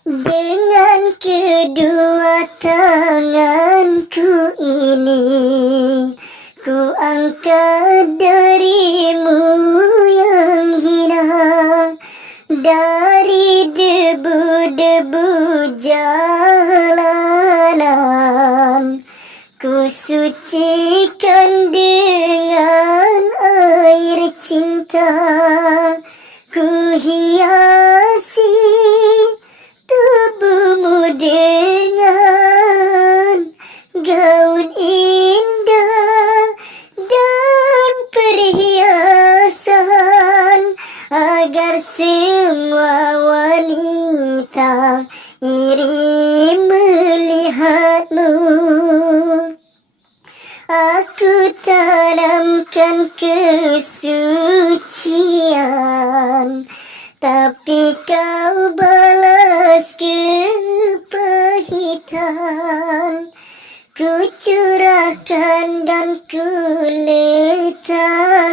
Dengan kedua tanganku ini, ku angkat darimu yang hina, dari debu-debu jalanan. Ku sucikan dengan air cinta, ku hiasi tubuhmu dengan gaun indah dan perhiasan, agar semua wanita iri melihatmu. Aku tanamkan kesucian, tapi kau balas kepahitan. Ku curahkan dan ku letakkan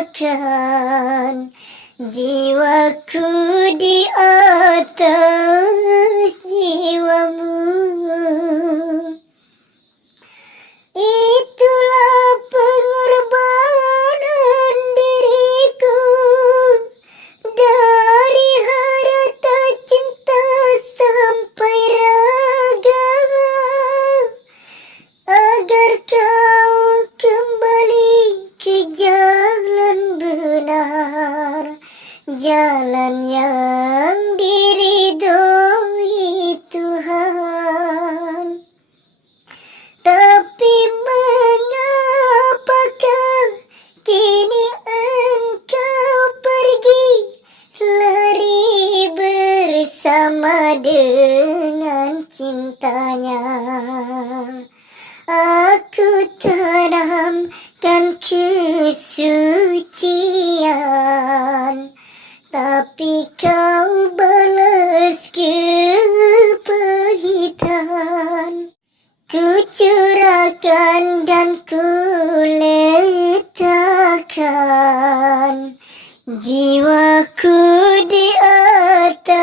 jiwaku di atas jiwamu. Itulah pengorbanan diriku, dari harta cinta sampai raga, agar kau kembali ke jalan benar, jalan yang diridhoi Tuhan. Tapi mengapakah kini engkau pergi, lari bersama dengan cintanya? Aku tanamkan kesucian, tapi kau balas kepahitan. Ku curahkan dan ku letakkan jiwaku di atas